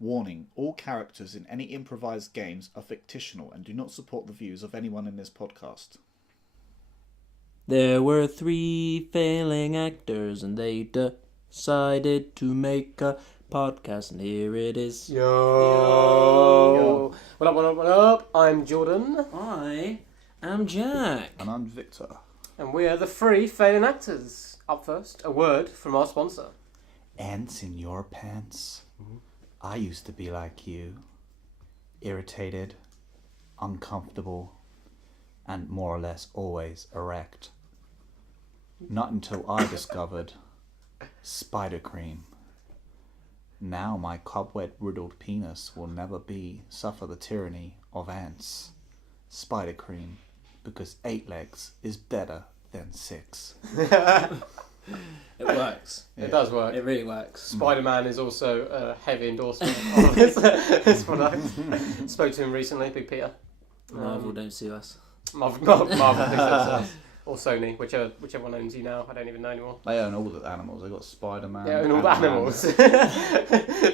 Warning, all characters in any improvised games are fictional and do not support the views of anyone in this podcast. There were 3 failing actors and they decided to make a podcast, and here it is. Yo. What up, what up, what up? I'm Jordan. I am Jack. And I'm Victor. And we are the 3 failing actors. Up first, a word from our sponsor. Ants in your pants. I used to be like you. Irritated, uncomfortable, and more or less always erect. Not until I discovered spider cream. Now my cobweb-riddled penis will never suffer the tyranny of ants. Spider cream, because 8 legs is better than 6. It works. Yeah. It does work. It really works. Spider-Man is also a heavy endorsement of this product. Spoke to him recently, Big Peter. Marvel don't sue us. Marvel thinks that's us. Or Sony, whichever one owns you now. I don't even know anymore. They own all the animals. They've got Spider-Man. They own all the animals.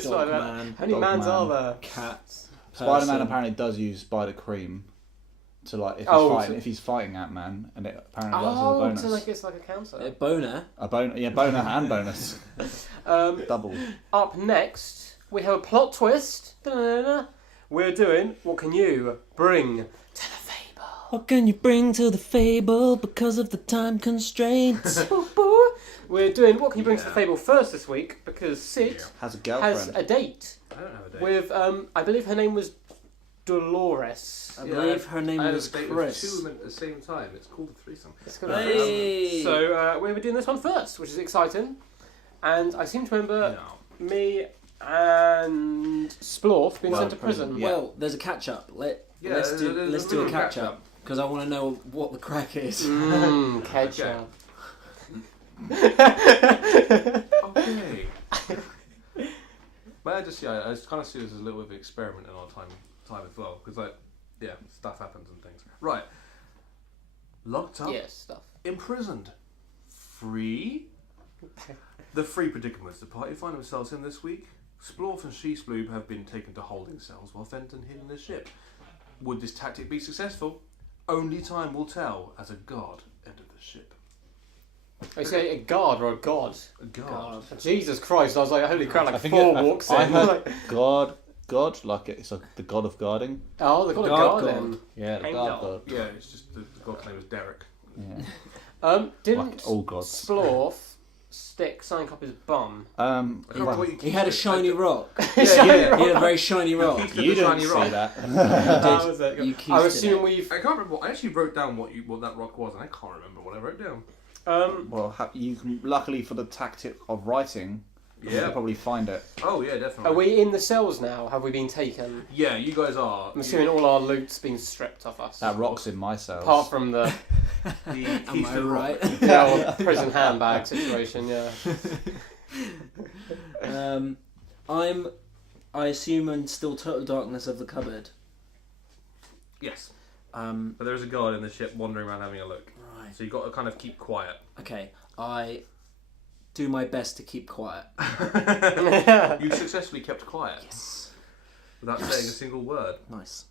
Dog-Man. How many mans are there? Cats. Spider-Man apparently does use spider cream to, like, if he's fighting Ant-Man, and it apparently works as a bonus. So like it's like a counter. A boner. Boner and bonus. Double. Up next, we have a plot twist. Da-da-da-da. We're doing What Can You Bring to the Fable? What can you bring to the fable because of the time constraints? We're doing What Can You Bring to the Fable first this week because Sid Has a girlfriend. has a date. I don't have a date. With, I believe her name was Dolores. I believe her name was I had a date Chris. with 2 women at the same time. It's called a threesome. It's got a Hey. So we're doing this one first, which is exciting. And I seem to remember me and Splorf being sent to prison. Yeah. Well, there's a catch up. Let's there's do a a catch catch-up. up because I want to know what the crack is. Ketchup. Okay. But I just kind of see this as a little bit of an experiment in our time as well, because stuff happens and things. Right. Locked up. Yes, stuff. Imprisoned. Free. The free predicaments the party find themselves in this week. Splorf and She-Sploob have been taken to holding cells while Fenton hid in the ship. Would this tactic be successful? Only time will tell as a guard entered the ship. I say a guard or a god? A guard. Jesus Christ, I was like, holy crap, like 4 walks in. I heard God, like it's like the god of guarding. Oh, they've got a God. guard then. Yeah, the Hang god on. god. Yeah, it's just the god's name was Derek. Yeah. Didn't Like all gods. Splorf stick something up his bum? I can't remember what He had a shiny rock. Yeah. He had a very shiny rock. You didn't see that. That was it. You I kissed assume it. we've... I can't remember. I actually wrote down what that rock was, and I can't remember what I wrote down. Well, you can, luckily for the tactic of writing, you can probably find it. Oh yeah, definitely. Are we in the cells now? Have we been taken? Yeah, you guys are. I'm assuming all our loot's been stripped off us. That rock's in my cells. Apart from the Am I right? old prison handbag situation, yeah. I assume in still total darkness of the cupboard. Yes. But there's a guard in the ship wandering around having a look. Right. So you've got to kind of keep quiet. Okay. I do my best to keep quiet. You successfully kept quiet. Yes. Without saying a single word. Nice.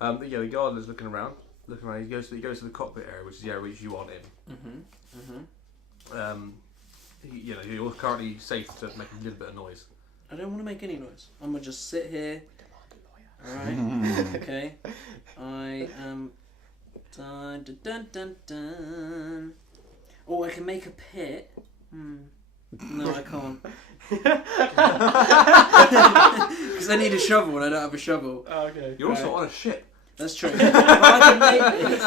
The guard is looking around. He goes to the cockpit area, which is the area which you aren't in. You're currently safe to make a little bit of noise. I don't want to make any noise. I'm gonna just sit here. Alright. Okay. I am. Dun, dun, dun, dun, dun. Oh, I can make a pit. No, I can't. Because I need a shovel and I don't have a shovel. Oh, okay. You're also on a ship. That's true. But I can make this.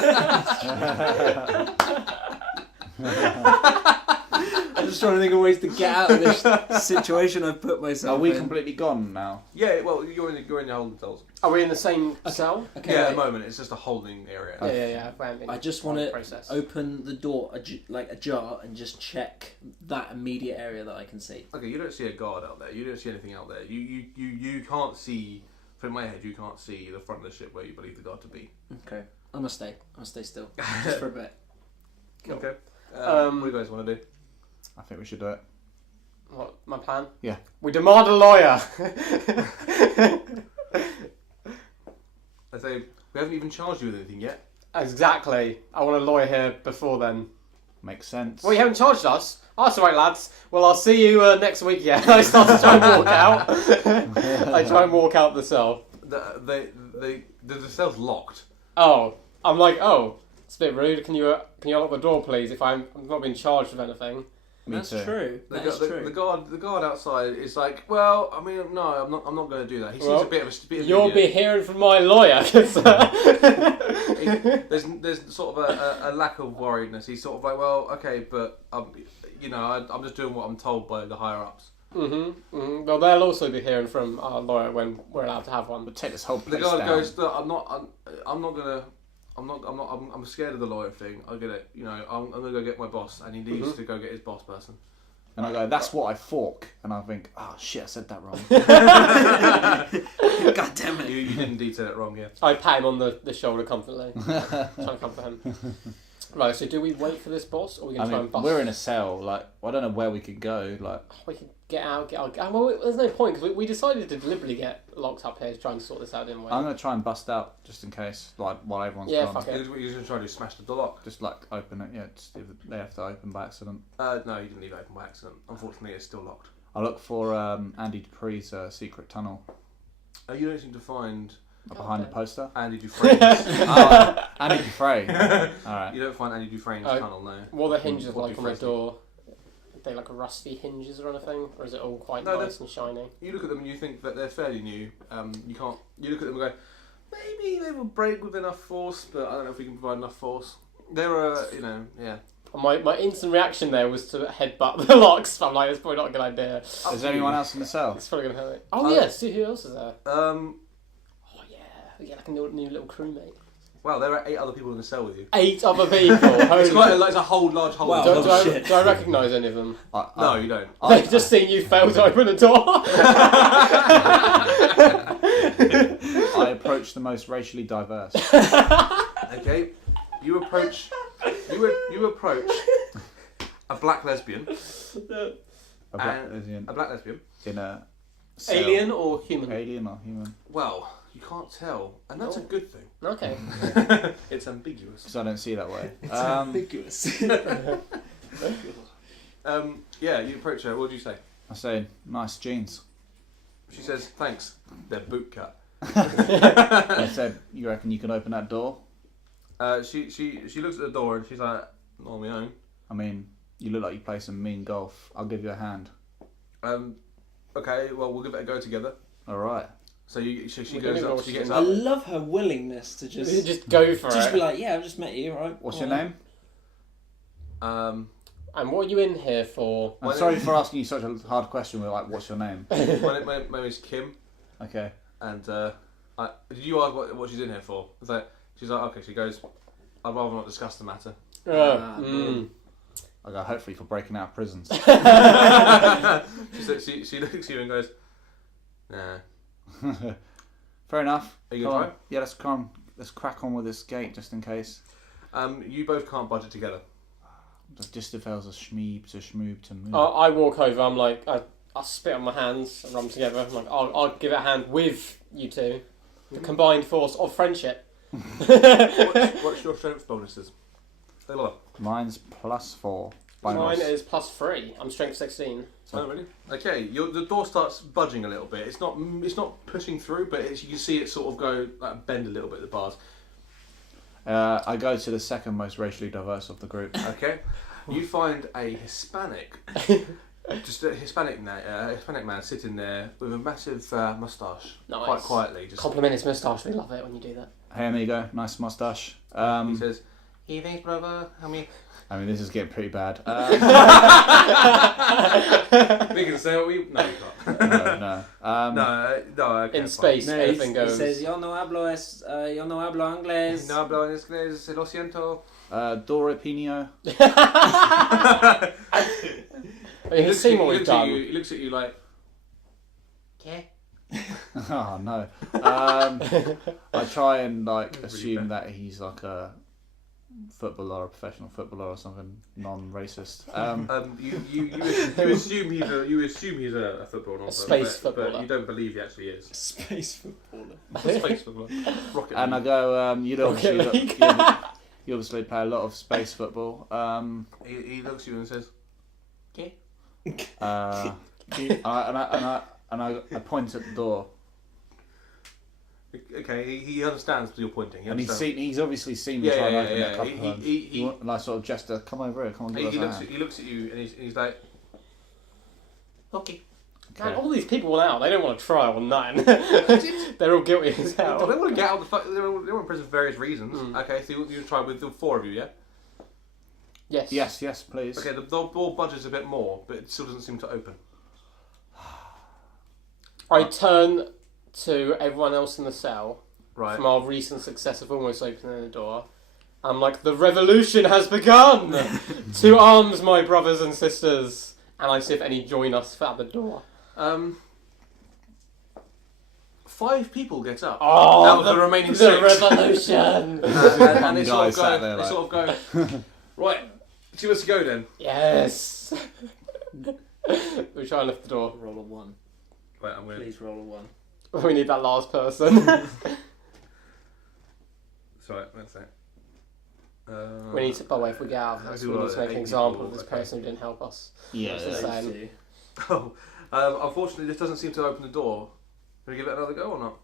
I'm just trying to think of ways to get out of this situation I've put myself Are we in. completely gone now? Yeah, well, you're in the holding cells. Are we in the same cell? Okay. Yeah, at the moment it's just a holding area. Yeah. I just want to open the door ajar and just check that immediate area that I can see. Okay, you don't see a guard out there. You don't see anything out there. You can't see. From my head, you can't see the front of the ship where you believe the guard to be. Okay. I'm gonna stay still. Just for a bit. Cool. Okay. What do you guys want to do? I think we should do it. What, my plan? Yeah. We demand a lawyer. I say, we haven't even charged you with anything yet. Exactly. I want a lawyer here before then. Makes sense. Well, you haven't charged us. Oh, that's all right, lads. Well, I'll see you next week. Yeah, I start to try and walk out. I try and walk out the cell. The cell's locked. Oh, I'm like, oh, it's a bit rude. Can you unlock the door, please? If I'm not being charged with anything. Me That's too. true. That is true. The guard outside is like, well, I mean, no, I'm not going to do that. He seems Well, a bit of an You'll idiot. be hearing from my lawyer. There's sort of a lack of worriedness. He's sort of like, well, okay, but I'm just doing what I'm told by the higher ups. Well, they'll also be hearing from our lawyer when we're allowed to have one. But take this whole The place guard down. goes, look, I'm scared of the lawyer thing. I get it. I'm gonna go get my boss, and he needs to go get his boss person. And I go, that's what I fork. And I think, oh shit, I said that wrong. God damn it. You did indeed say that wrong, yeah. I pat him on the shoulder comfortably. Trying to comfort him. Right, so do we wait for this boss, or are we going to try and bust? We're in a cell. Like, I don't know where we could go. Like, We could get out. Well, there's no point, because we decided to deliberately get locked up here to try and sort this out, didn't we? I'm going to try and bust out just in case, like, while everyone's Yeah, gone. fuck it. You're just gonna try to smash the lock. Just, like, open it. Yeah, just if they have to open by accident. No, you didn't leave it open by accident. Unfortunately, it's still locked. I look for Andy Dupree's secret tunnel You don't seem to find behind the poster. Andy Dufresne's. Andy Dufresne. Alright. You don't find Andy Dufresne's tunnel, no. What are the hinges What like on the Dufresne? door? Are they like rusty hinges or anything? Or is it all quite No, nice and shiny? You look at them and you think that they're fairly new. You look at them and go, maybe they will break with enough force, but I don't know if we can provide enough force. They're, yeah. And my instant reaction there was to headbutt the locks. I'm like, it's probably not a good idea. Is there anyone else in the cell? It's probably going to hurt me. Oh, yeah, see who else is there? Um, Oh, yeah. We get like a new little crewmate. well, there are 8 other people in the cell with you. 8 other people. It's quite it's a whole large hole. Wow. Do I shit. recognise any of them? No, you don't. They've just seen you fail to open a door. I approach the most racially diverse. Okay, you approach a black lesbian. A black And- lesbian A black lesbian. in a cell. Alien or human? Alien or human? Well, you can't tell, and that's a good thing. Okay. It's ambiguous. Because I don't see that way. It's ambiguous. Yeah, you approach her. What do you say? I say, nice jeans. She says, "Thanks. They're boot cut." I said, you reckon you can open that door? She looks at the door and she's like, "Not on my own." I mean, you look like you play some mean golf. I'll give you a hand. Okay, well, we'll give it a go together. All right. So she We're goes gonna up. go She see gets I up. love her willingness to Just go for just it. be like, yeah, I've just met you, right? What's your name? And what are you in here for? I'm sorry for asking you such a hard question. We're like, what's your name? my name is Kim, Okay. and did you ask what she's in here for? It's like, she's like, okay. She goes, "I'd rather not discuss the matter." I go, hopefully for breaking out of prisons. She looks at you and goes, "Nah." Fair enough. Are you Come gonna on. Yeah, let's crack on with this gate just in case. You both can't budget together. Just if there was a schmeeb to schmoob to move. I walk over. I'm like, I spit on my hands and rub them together. I'm like, I'll give it a hand with you two. The combined force of friendship. What's your strength bonuses? Say lower. Mine's +4. Mine is +3. I'm strength 16. Oh, really? Okay, the door starts budging a little bit. It's not pushing through, but you can see it sort of go like bend a little bit. The bars. I go to the second most racially diverse of the group. Okay, you find a Hispanic, just a Hispanic man sitting there with a massive moustache, Nice. quite quietly. Just Compliment his moustache. We love it when you do that. Hey amigo, nice mustache. he says, "Hey, thanks, brother. I mean, this is getting pretty bad. We can say what we. No, you can't. No. No. Okay, In fine. space, No, anything he goes. says, yo no hablo inglés. No hablo en inglés. Lo siento. Dora Pino. He's seen what we've done. He looks at you like. Oh no. I try and assume that he's like a footballer or a professional footballer or something non-racist. You assume he's a footballer, A space but footballer. you don't believe he actually is. Space footballer. A space footballer. Rocket And I League. go, you Rocket League. you obviously play a lot of space football. He looks at you and says, "Okay." And I point at the door. Okay, he understands you're pointing. And he's obviously seen me try and open it a couple of times. And I sort of gesture, come over here, come on, give us a hand. He looks at you and he's like, "Okay." Man, all these people now, they don't want to try on 9. They're all guilty as hell. They want to get out of the they want in prison for various reasons. Okay, so you try with the 4 of you, yeah? Yes. Yes, please. Okay, the door budges a bit more, but it still doesn't seem to open. I turn to everyone else in the cell Right. from our recent success of almost opening the door. I'm like, the revolution has begun! To arms, my brothers and sisters! And I see if any join us at the door. 5 people get up. Oh, out of the remaining 6. The revolution! and they Guy sort sat there of like- go, right, she wants to go then. Yes! We try and lift the door. Roll a 1. Wait, I'm going to... Please roll a 1. We need that last person. Sorry, one sec. We need to, by the way, if we get out of this, we need to make an example of this person who didn't help us. Yeah. It's the same. Oh, unfortunately, this doesn't seem to open the door. Can we give it another go or not?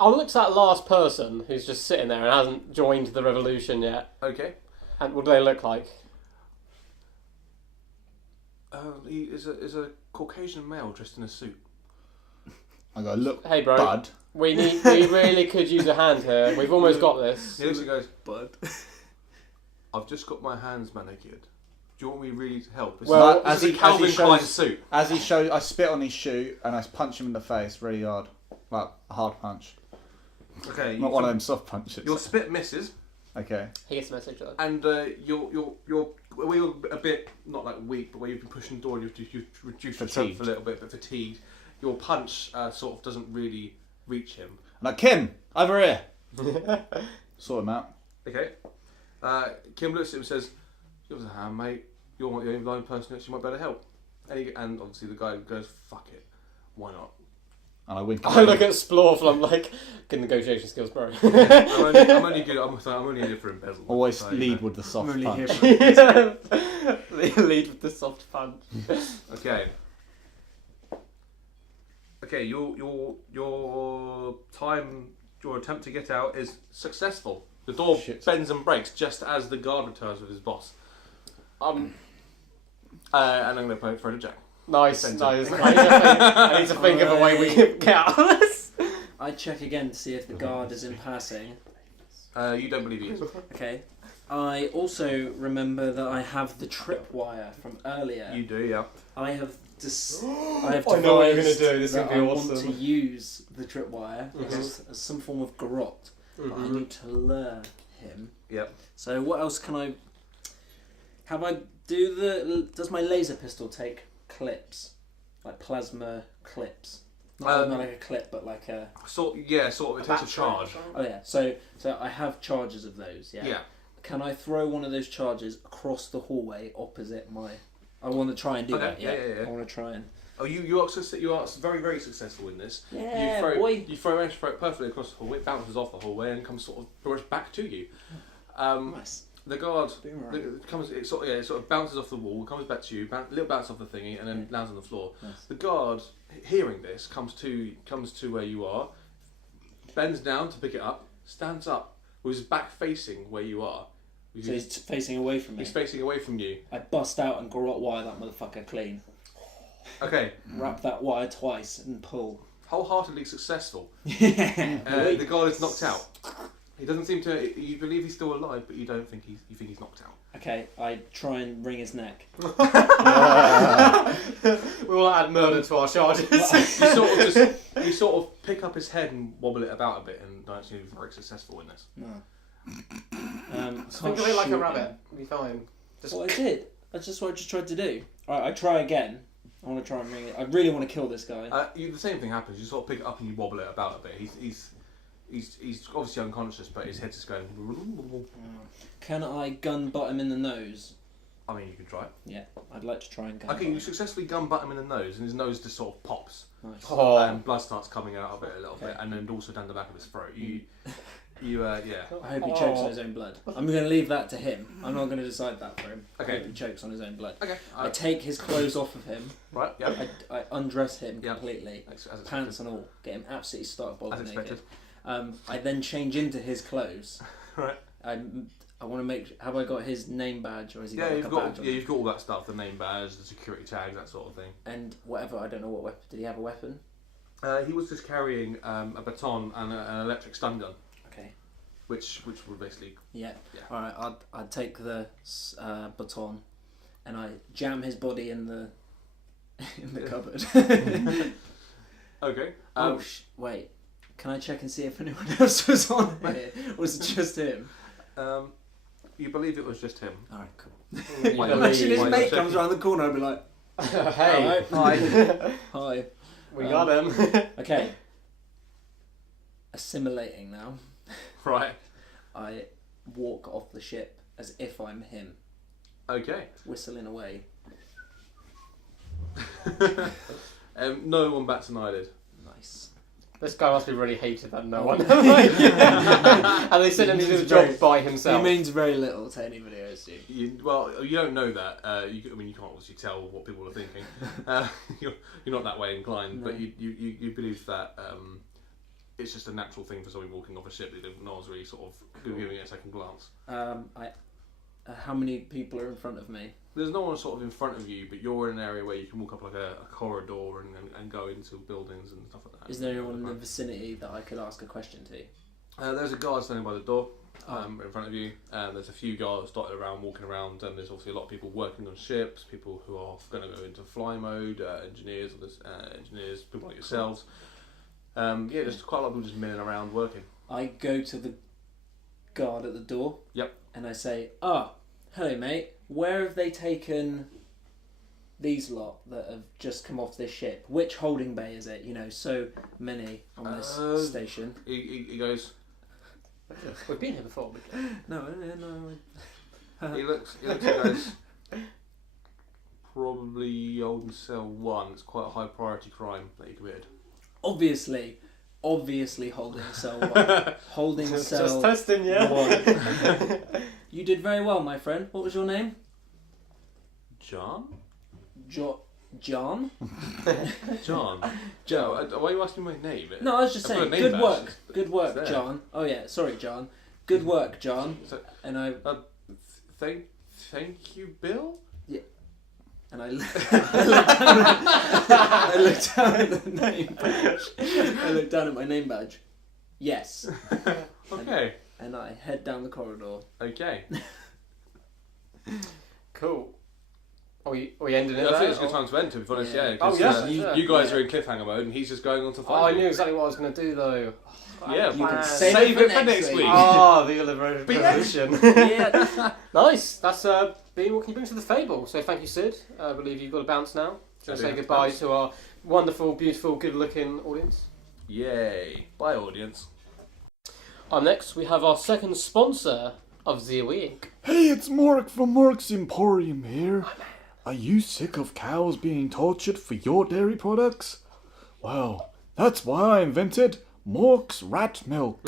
I'll look at that last person who's just sitting there and hasn't joined the revolution yet. Okay. And what do they look like? He is a Caucasian male dressed in a suit. I go, look, Hey, bro. bud. We really could use a hand here. We've almost got this. He looks and goes, Bud. I've just got my hands manicured. Do you want me really to help? Well, This is a Calvin Klein suit. As he shows, I spit on his shoe and I punch him in the face really hard, like a hard punch, Okay. not one of them soft punches. Your spit misses, Okay. He gets a message though. and you're a bit not like weak, but where you've been pushing the door and you've reduced your strength Fatigued. a little bit, but fatigued. Your punch sort of doesn't really reach him. I'm like, Kim, over here. Sort him out. Okay. Kim looks at him and says, "Give us a hand, mate. You're not the only blind person that you might better help." And obviously the guy goes, "Fuck it, why not?" And I wink. I look at Splorf and I'm like, good negotiation skills, bro. I'm only good. I'm only here for embezzlement. Always so, lead with the soft I'm only punch. here Lead with the soft punch. Okay. Okay. Your attempt to get out is successful. The door Shit. bends and breaks just as the guard returns with his boss. And I'm going to throw the jack. Nice. Send I need to think of a way we can get out of this. I check again to see if the guard is in passing. You don't believe he is. Okay. I also remember that I have the tripwire from earlier. You do, yeah. I have I have I know what you're gonna devised do. This is that gonna be I want awesome. to use the tripwire as some form of garrote. But I need to lure him. Yep. So what else can I? Have I Does my laser pistol take clips, like plasma clips? Not like a clip, but like a. Sort of. It takes a charge. Oh yeah. So I have charges of those. Yeah. Yeah. Can I throw one of those charges across the hallway opposite my? I want to try and do Okay, that. yeah. I want to try and. Oh, you are very, very successful in this. Yeah, You throw it perfectly across the hallway, bounces off the hallway, and comes sort of pretty much back to you. Nice. The guard Boomerang. it sort of bounces off the wall, comes back to you, little bounce off the thingy, and then lands on the floor. Nice. The guard, hearing this, comes to where you are, bends down to pick it up, stands up with his back facing where you are. So he's facing away from me. He's facing away from you. I bust out and garrote wire that motherfucker clean. Okay, Wrap that wire twice and pull. wholeheartedly successful. Yeah. The guard is knocked out. He doesn't seem to. You believe he's still alive, but you don't think you think he's knocked out. Okay, I try and wring his neck. We will add murder to our charges. You sort of pick up his head and wobble it about a bit, and don't actually be very successful in this. No. Think of it like a rabbit. It'll be fine. That's what I did. That's what I just tried to do. Alright, I try again. I want to try and ring it. I really want to kill this guy. The same thing happens. You sort of pick it up and you wobble it about a bit. He's obviously unconscious, but his head's just going. Can I gun butt him in the nose? I mean, you can try. Yeah, I'd like to try and gun. Okay, you successfully gun butt him in the nose, and his nose just sort of pops, Nice. Oh. and blood starts coming out of it a little Okay. bit, and then also down the back of his throat. Yeah. I hope he chokes on his own blood. I'm going to leave that to him. I'm not going to decide that for him. Okay. I hope he chokes on his own blood. Okay. I take his clothes off of him. Right. Yeah. I undress him Yeah. completely, As expected. pants and all, get him absolutely stark bog As naked. expected. I then change into his clothes. Right. I want to make. Have I got his name badge or has he Yeah, got like you've a got badge on yeah, him? you've got all that stuff, the name badge, the security tags, that sort of thing. And whatever. I don't know what weapon. Did he have a weapon? He was just carrying a baton and an electric stun gun, Okay. which would basically. Yeah. Yeah. All right. I'd take the baton, and I jam his body in the cupboard. Okay. Wait. Can I check and see if anyone else was on here, or was it just him? You believe it was just him? All right. Cool. Why Imagine his not mate check comes it? around the corner. I'd be like, Hey, "Hi, hi." we got him. Okay. Assimilating now. Right. I walk off the ship as if I'm him, Okay. whistling away. No one bats an eyelid. Nice. This guy must be really hated that no one. And they sent him to do the job by himself. He means very little to anybody, I assume. You don't know that. You can't obviously tell what people are thinking. You're not that way inclined, No. but you believe that it's just a natural thing for somebody walking off a ship that no one's really sort of giving it a second glance. How many people are in front of me? There's no one sort of in front of you, but you're in an area where you can walk up like a corridor and go into buildings and stuff like that. Is there anyone in the vicinity that I could ask a question to? There's a guard standing by the door in front of you. There's a few guards dotted around, walking around, and there's obviously a lot of people working on ships, people who are going to go into fly mode, engineers, people like yourselves. There's quite a lot of people just milling around working. I go to the guard at the door. Yep. And I say, hello mate, where have they taken these lot that have just come off this ship? Which holding bay is it? You know, so many on this station. He goes. We've been here before. No. He looks and goes. Probably Olden Cell 1. It's quite a high priority crime that he committed. Obviously holding cell 1. Holding cell Just testing, yeah. 1. You did very well, my friend. What was your name? John? John? John? John. Why are you asking my name? No, I was just I've got saying, a name good badge. work. Good work, there. John. Oh yeah, sorry, John. Good work, John. So, And I thank you, Bill? And I looked down at the name badge. I looked down at my name badge. Yes. Okay. And I head down the corridor. Okay. Cool. Are we ending it I there? think it's a good time to end, to be honest, Yeah. yeah. 'Cause, Oh, yeah. you guys Yeah. are in cliffhanger mode and he's just going on to Oh, find I knew exactly what I was going to do though. Yeah, You can Man. save it for next week. Ah, the revolution. Yeah. Nice. That's been what can you bring to the fable. So thank you, Sid. I believe you've got to bounce now. Do you want I to do say have to goodbye bounce. to our wonderful, beautiful, good-looking audience? Yay. Bye, audience. Up next, we have our second sponsor of the week. Hey, it's Mark from Mark's Emporium here. Are you sick of cows being tortured for your dairy products? Well, that's why I invented Mork's Rat Milk.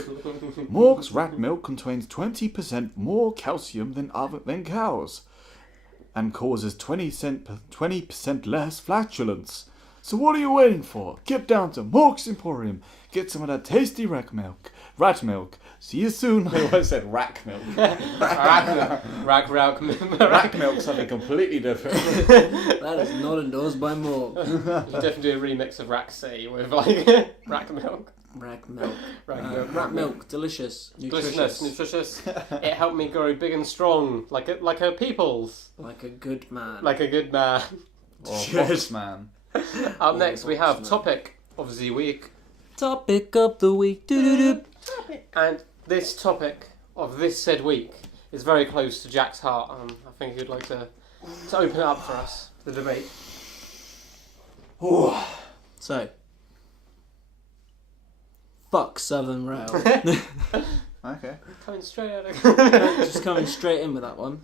Mork's Rat Milk contains 20% more calcium than cows and causes 20% less flatulence. So what are you waiting for? Get down to Mork's Emporium. Get some of that tasty rat milk. See you soon. I said rack milk. Rack milk's something completely different. That is not endorsed by Morg. You definitely do a remix of Raxy with like rack milk. Rack milk. Rack Milk, delicious, Delicious, nutritious. It helped me grow big and strong, like a people's, like a good man. like a good man. Yes, man. Up next, we have topic of the week, Topic of the week. Doo-doo-doo. and this topic of this said week is very close to Jack's heart. I think he'd like to open it up for us, the debate. So, fuck Southern Rail. Okay. Coming straight out of... Just coming straight in with that one.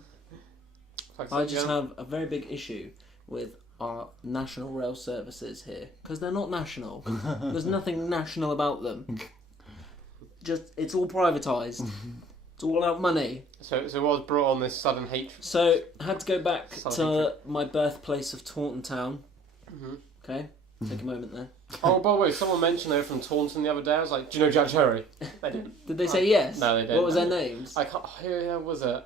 Thanks, I just Jim. have a very big issue with our national rail services here because they're not national. There's nothing national about them. Just it's all privatised. It's all about money. So what was brought on this sudden hatred? So I had to go back Sudden to hatred. my birthplace of Taunton Town. Mm-hmm. Okay, take a moment there. Oh, by the way, someone mentioned they were from Taunton the other day. I was like, do you know Jack Cherry? They didn't. Did they say yes? No, they didn't. What was their names? I can't... Who was it?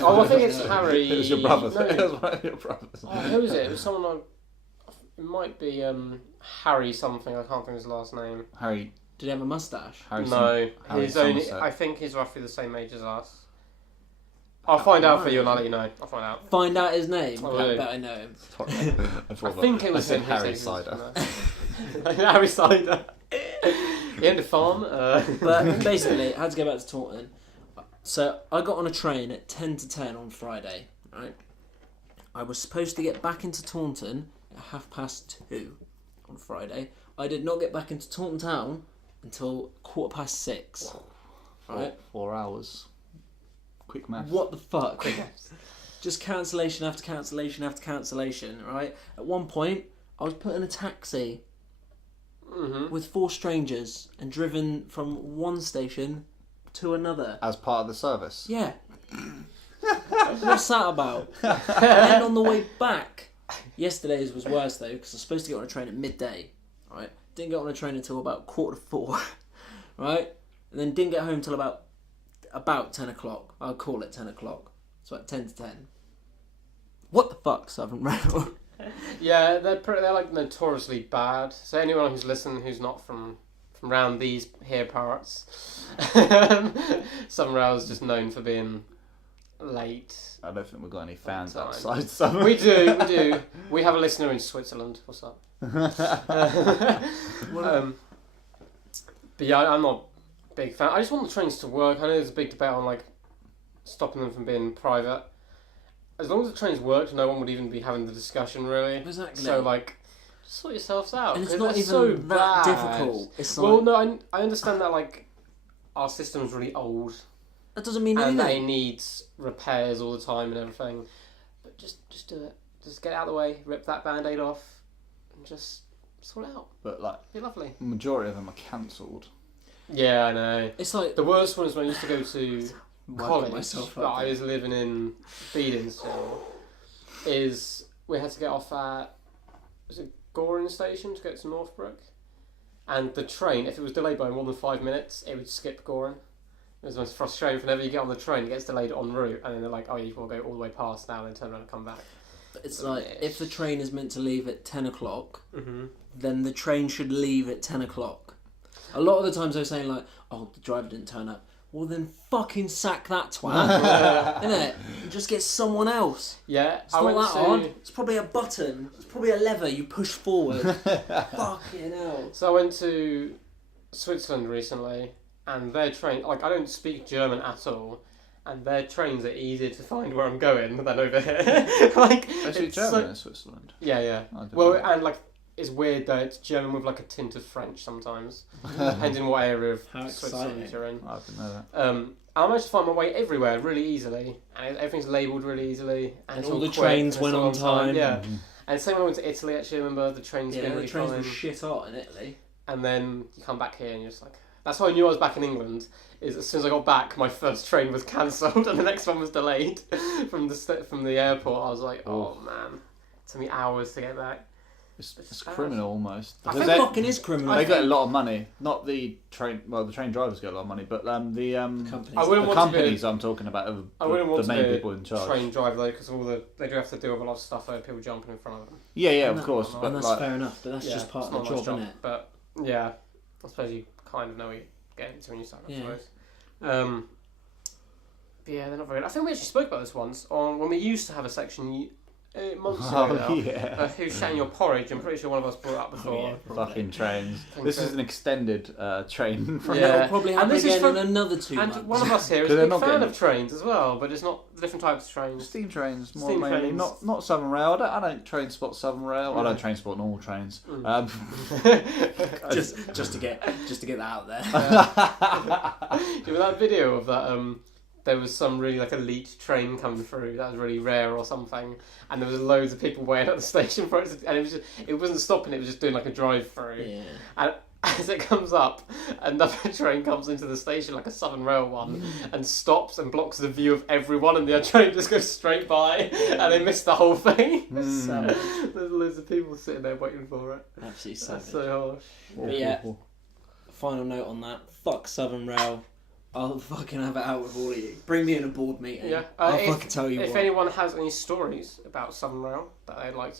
Oh, I think it's Harry... It was your brother. No. It was one of your brothers. Oh, who is it? It was someone it might be Harry something. I can't think of his last name. Harry. Did he have a mustache? No, Harry he's only. Somerset. I think he's roughly the same age as us. I'll find out for you and I'll let you know. I'll find out. Find out his name. Oh, I really? bet I know him. I think it was I said him. Harry Cider. Harry Cider. He owned a farm. But basically, I had to go back to Taunton. So I got on a train at 10 to 10 on Friday, right? I was supposed to get back into Taunton at 2:30 on Friday. I did not get back into Taunton Town until 6:15, right? 4 hours. Quick math. What the fuck? Just cancellation after cancellation after cancellation, right? At one point, I was put in a taxi with 4 strangers and driven from one station to another. As part of the service. Yeah. What's that about? And on the way back, yesterday's was worse though because I was supposed to get on a train at midday, right? Didn't get on a train until about 4:15, right? And then didn't get home till about 10 o'clock. I'll call it 10 o'clock. So at 10 to 10. What the fuck, Southern Rail? Yeah, they're like notoriously bad. So anyone who's listening who's not from around these here parts, Southern Rail is just known for being late. I don't think we've got any fans Time. outside summer. We do. We have a listener in Switzerland. What's up? But yeah, I'm not a big fan. I just want the trains to work. I know there's a big debate on like stopping them from being private. As long as the trains worked, no one would even be having the discussion really. Exactly. So like, sort yourselves out. And it's 'cause not they're even so that bad. difficult. It's Well, like, no, I understand that like our system's really old that doesn't mean and anything. it needs repairs all the time and everything. But just do it. Just get it out of the way. Rip that band-aid off, and just sort it out. But like, Be lovely. the majority of them are cancelled. Yeah, I know. It's like The worst one is when I used to go to wiping college myself that up. I was living in Beeding still. Is we had to get off at Goring station to get to Northbrook, and the train, if it was delayed by more than 5 minutes, it would skip Goring. It was the most frustrating. Whenever you get on the train, it gets delayed en route, and then they're like, "Oh, you will go all the way past now, and then turn around and come back." It's like if the train is meant to leave at 10 o'clock, Mm-hmm. then the train should leave at 10 o'clock. A lot of the times they're saying like, oh, the driver didn't turn up. Well, then fucking sack that twat, innit? And just get someone else. Yeah, It's not that hard. It's probably a button. It's probably a lever you push forward. Fucking hell. So I went to Switzerland recently, and their train, like I don't speak German at all, and their trains are easier to find where I'm going than over here. Like, Actually, it's German so- in Switzerland. Yeah. I don't Well, know. and like it's weird that it's German with like a tint of French sometimes, depending what area of How Switzerland exciting. you're in. I didn't know that. I managed to find my way everywhere really easily, and everything's labelled really easily, And it's all the quick, trains and it's went all on time. Yeah, and same when I went to Italy. Actually, I remember the trains Yeah, being the really trains fine. were shit hot in Italy. And then you come back here and you're just like, that's how I knew I was back in England. Is as soon as I got back, my first train was cancelled and the next one was delayed from the airport. I was like, oh man, it took me hours to get back. It's criminal almost. I Because think they, Fucking is criminal. they get a lot of money. Not the train. Well, the train drivers get a lot of money, but the companies. I wouldn't the want to be companies I'm talking about are I wouldn't want the to main be a people in charge. train driver though, because they do have to deal with a lot of stuff like people jumping in front of them. Yeah, And of course. and But and that's like, fair enough, but that's Yeah, just part it's of the not a job, nice isn't it? But yeah, I suppose you kind of know what you're getting into when you start. I Yeah. suppose. But yeah, they're not very good. I think we actually spoke about this once on when we used to have a section months Oh, ago now. yeah. Who's shat in your porridge? I'm pretty sure one of us brought it up before. Fucking trains. Think This so. is an extended train. From Yeah. It'll probably And happen this is again from- in another 2 And months. one of us here is 'Cause a they're big not fan getting of trains as well, but it's not the different types of trains. Steam trains, more Steam mainly. trains. Not Southern Rail. I don't train spot Southern Rail. I Yeah. don't train spot normal trains. just to get that out there. Do you remember that video of that? There was some really like elite train coming through that was really rare or something, and there was loads of people waiting at the station for it, and it wasn't stopping. It was just doing like a drive-through. Yeah. And as it comes up, another train comes into the station, like a Southern Rail one, and stops and blocks the view of everyone, and the other train just goes straight by, and they miss the whole thing. Savage. There's loads of people sitting there waiting for it. Absolutely That's savage. so harsh. But yeah. Final note on that. Fuck Southern Rail. I'll fucking have it out with all of you. Bring me in a board meeting. Yeah. I'll If- fucking tell you If what. anyone has any stories about Southern Rail that they'd like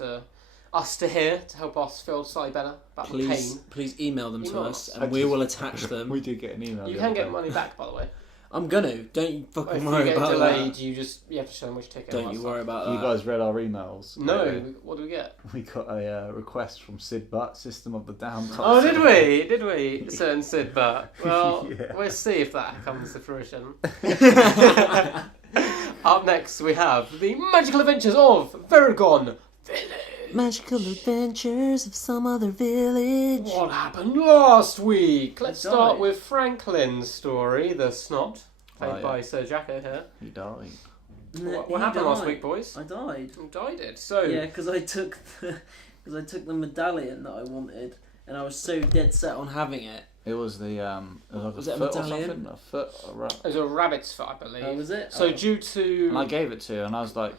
us to hear to help us feel slightly better about the pain, Please email them to Email us us. and we will attach them. We did get an email. you the can other get day. money back, by the way. I'm gonna. Don't you If fucking you worry get about delayed, that. you have to show them which ticket. Don't and you all that worry about You that. guys read our emails? stuff. No, lately? what do we get? We got a request from Sid Butt, System of the Down. Oh, did we? Did we? Certain Sid, but well, Yeah. we'll see if that comes to fruition. Up next, we have the magical adventures of Veragon Village. Magical adventures of some other village. What happened last week? Let's I start died. with Franklin's story, the snot, played Oh, yeah. by Sir Jacko here. He died. What happened last week, boys? I died. You died it. So, Yeah, because I took the medallion that I wanted, and I was so dead set on having it. It was the it was like Was a it a foot or medallion? something. A foot. it was a rabbit's foot, I believe. Oh, was it? So Oh. due to... And I gave it to you, and I was like,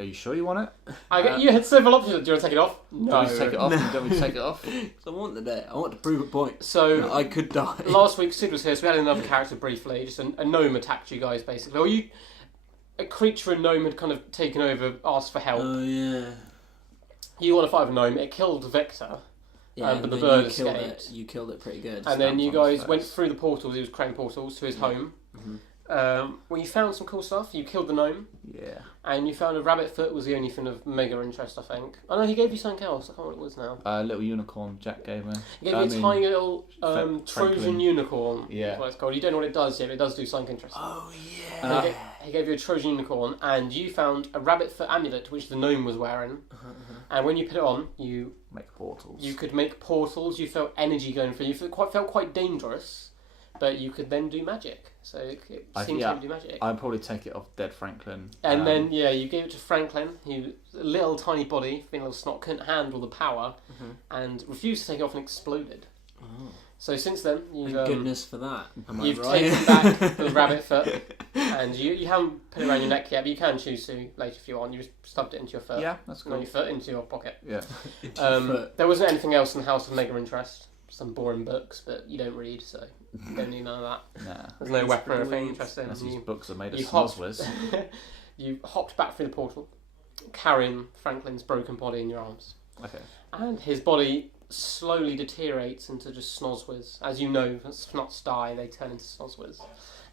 "Are you sure you want it? you had several options. Do you want to take it off? Do you want me to take it off? Do you want me to take it off?" I wanted it. I want to prove a point. So, That I could die. last week Sid was here, so we had another character briefly. Just a gnome attacked you guys, basically. Or a creature and gnome had kind of taken over, asked for help. Oh yeah. You want to fight with a gnome. It killed Victor. Yeah, but the then bird you killed escaped. it. You killed it pretty good. And then you Stamped on his guys went face. through the portals. He was creating portals to his home. Mhm. Well, you found some cool stuff. You killed the gnome, Yeah. and you found a rabbit foot. Was the only thing of mega interest, I think. Oh no, he gave you something else. I can't remember what it was now. A little unicorn Jack gave me. He gave you a tiny little Trojan Franklin. unicorn. Yeah. That's what it's called. You don't know what it does yet, but it does do something interesting. Oh And yeah. he gave you a Trojan unicorn, and you found a rabbit foot amulet, which the gnome was wearing. And when you put it on, you Make portals. could make portals. You felt energy going through. You felt quite dangerous, but you could then do magic. So it seems yeah. to do magic. I'd probably take it off Dead Franklin. And then you gave it to Franklin. He was a little tiny body, being a little snot, couldn't handle the power, and refused to take it off and exploded. Oh, So since then, thank you've goodness for that. Am I you've right? taken back the rabbit foot, and you haven't put it around your neck yet, but you can choose to later if you want. You just stuffed it into your foot. Yeah, that's Not cool. your foot, into your pocket. Yeah. Foot. There wasn't anything else in the house of mega interest. Some boring books, but you don't read, so you don't need none of that. Nah. There's no weapon or pretty anything weird. interesting. Unless these books are made of you hopped- snozzlers. You hopped back through the portal, carrying Franklin's broken body in your arms. Okay. And his body slowly deteriorates into just snozzwiz. As you know, when snots die, they turn into snozzwiz.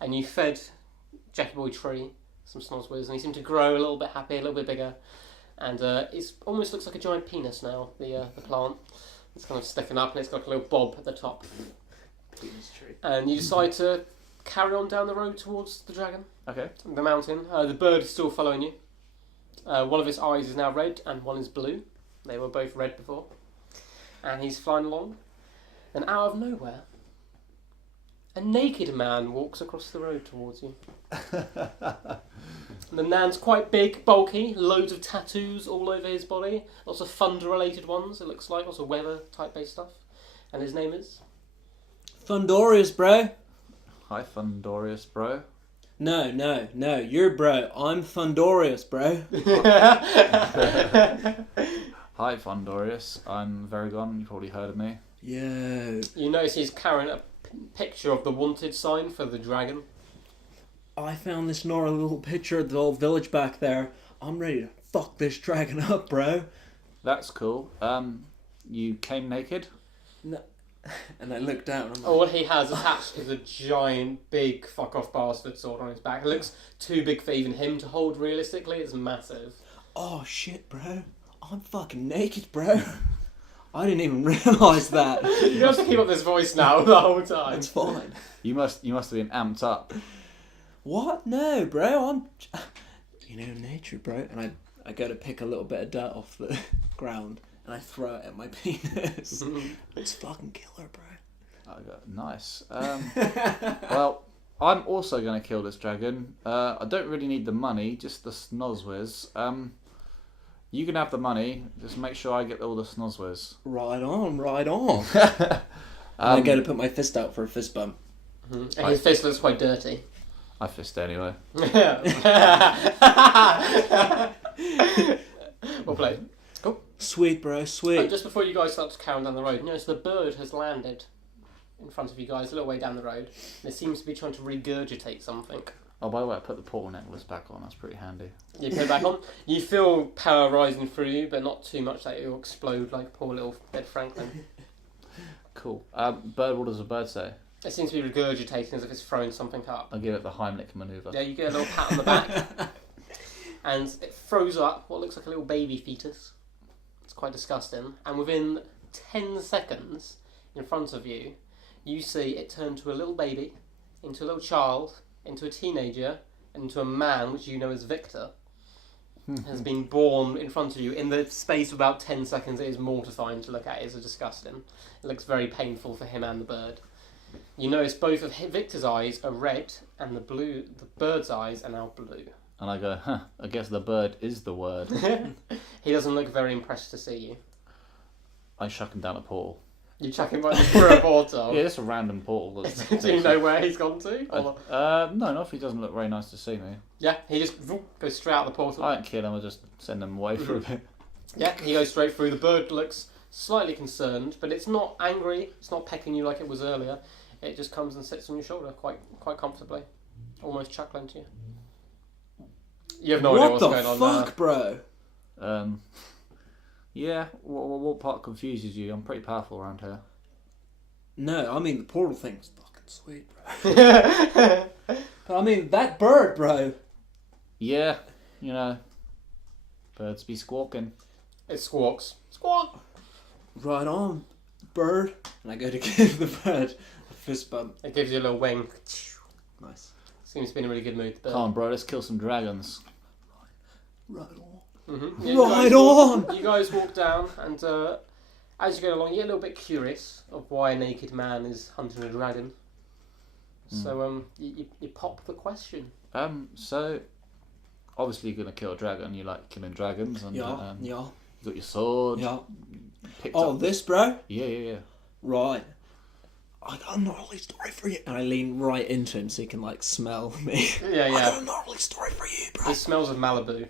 And you fed Jackie Boy Tree some snozzwiz, and he seemed to grow a little bit happy, a little bit bigger. And it almost looks like a giant penis now, the plant. It's kind of sticking up, and it's got like a little bob at the top. Penis tree. And you decide to carry on down the road towards the dragon, Okay. the mountain. The bird is still following you. One of his eyes is now red, and one is blue. They were both red before. And he's flying along. And out of nowhere, a naked man walks across the road towards you. The man's quite big, bulky, loads of tattoos all over his body. Lots of thunder-related ones, it looks like. Lots of weather-type-based stuff. And his name is? Thundoruos, bro. Hi, Thundoruos, bro. No, you're bro. I'm Thundoruos, bro. Hi, Thundoruos. I'm Veragon. You've probably heard of me. Yo. You notice he's carrying a picture of the wanted sign for the dragon. I found this gnarly little picture of the old village back there. I'm ready to fuck this dragon up, bro. That's cool. You came naked? No. And I looked down. I'm like, All he has attached is a giant, big fuck-off bastard sword on his back. It looks too big for even him to hold realistically. It's massive. Oh shit, bro. I'm fucking naked, bro. I didn't even realise that. You have to keep up this voice now the whole time. It's fine. You must have been amped up. What? No, bro. I'm, nature, bro. And I go to pick a little bit of dirt off the ground and I throw it at my penis. It's fucking killer, bro. Nice. Well, I'm also going to kill this dragon. I don't really need the money, just the snozzwiz. You can have the money. Just make sure I get all the snozzwiz. Right on. I go to put my fist out for a fist bump. Mm-hmm. And his fist looks quite dirty. I fist anyway. Well played. Cool. Sweet, bro. Sweet. Just before you guys start to carry on down the road, notice the bird has landed in front of you guys a little way down the road. And it seems to be trying to regurgitate something. Oh, by the way, I put the portal necklace back on. That's pretty handy. You put it back on. You feel power rising through you, but not too much that it'll explode like poor little Ed Franklin. Cool. Bird, what does a bird say? It seems to be regurgitating as if it's throwing something up. I'll give it the Heimlich manoeuvre. Yeah, you get a little pat on the back. And it throws up what looks like a little baby fetus. It's quite disgusting. And within 10 seconds, in front of you, you see it turn to a little baby, into a little child, into a teenager, and into a man, which you know as Victor, has been born in front of you. In the space of about 10 seconds, it is mortifying to look at. It is disgusting. It looks very painful for him and the bird. You notice both of Victor's eyes are red, and the bird's eyes are now blue. And I go, I guess the bird is the word. He doesn't look very impressed to see you. I chuck him down a portal. You chuck him right through a portal. Yeah, it's a random portal. Do you know where he's gone to? No, not if he doesn't look very nice to see me. Yeah, he just goes straight out the portal. I don't kill him, I just send him away for a bit. Yeah, he goes straight through. The bird looks slightly concerned, but it's not angry. It's not pecking you like it was earlier. It just comes and sits on your shoulder quite comfortably, almost chuckling to you. You have no idea what's going on. What the fuck, bro? Yeah. What part confuses you? I'm pretty powerful around here. No, I mean the portal thing's fucking sweet, bro. But I mean that bird, bro. Yeah, birds be squawking. It squawks. Squawk. Right on, bird. And I go to give the bird a fist bump. It gives you a little wing. Nice. Seems to be in a really good mood. Come on, bro. Let's kill some dragons. Right on. Mm-hmm. On. You guys walk down, and as you go along, you get a little bit curious of why a naked man is hunting a dragon. So you pop the question. So obviously you're gonna kill a dragon. You like killing dragons, and Yeah. you got your sword. Yeah. Picked Oh, up. this, bro. Yeah. Right. I got a gnarly story for you. And I lean right into him so he can smell me. Yeah. I got a gnarly story for you, bro. It smells of Malibu.